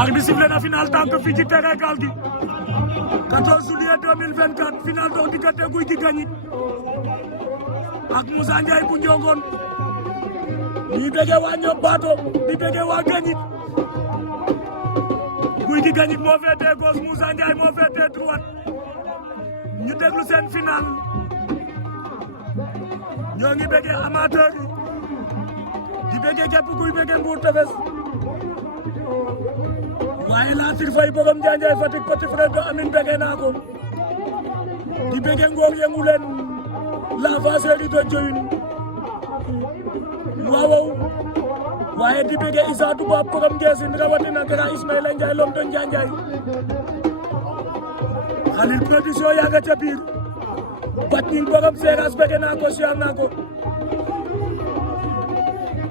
arbitre sifflé na final tànk fii ci terrain Gaal Gui 14 juillet 2024 final dox diggante Gouye Gui Gagnick ak Moussa Ndiaye bu Ndiongone ñuy bëgg waa ñoom Bato di bëgg waa Gagnick Gouye Gui Gagnick moo féetee gauche Moussa Ndiaye moo féetee droite ñu déglu seen final ñoo ngi bëgg amateur yi di bëgg képp kuy bëgg Mbour Tefess waaye Latir Faye borom Njaanjaay Fatick petit frère de Amine bëgg naa ko di bëgg Ngor yëngu leen la vacherie de Diohine waaw waaye di bëgg Issa Touba borom Ngeesine rawatina grand Ismaïla Ndiaye l'homme de Njaanjaay Khalil production yaa nga ca biir bat ñi borom Seras bëgg naa ko siyaar naa ko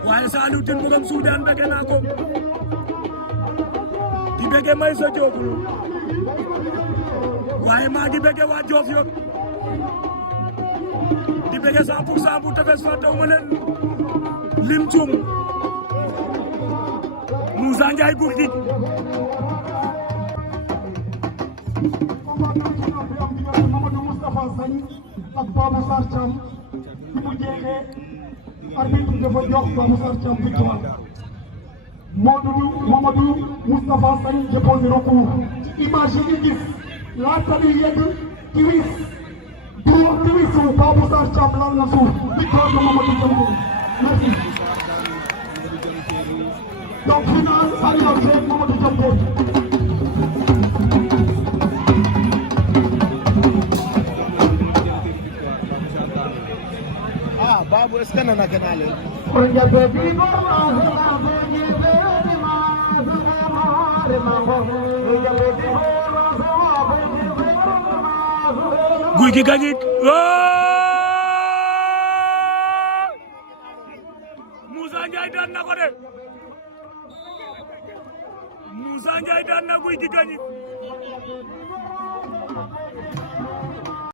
waaye Saliou Tine borom Soudan bëgg naa ko di bëgg Maysa Diop waaye maa ngi bëgg waa Diofior di bëgg 100% bu Tefess fàttewuma leen lim cum Moussa Ndiaye Gouye Gui Mamadou Moustapha Sagne ak Babou Sarr Thiam bi mu jeexee arbitre dafa jox Babou Sarr Thiam victoire Mamadou Moustapha Sagne déposé recours ci image yi ñu gis laata ñuy yegg tiwis tiwisu Babou Sarr Thiam laal na suuf victoire de Mamadou Diambo merci donc final arrivé Mamadou Diambo. Babu est-ce que nana kanale Gouye Gui Gagnick Moussa Ndiaye daan na ko de Moussa Ndiaye daan na Gouye Gui Gagnick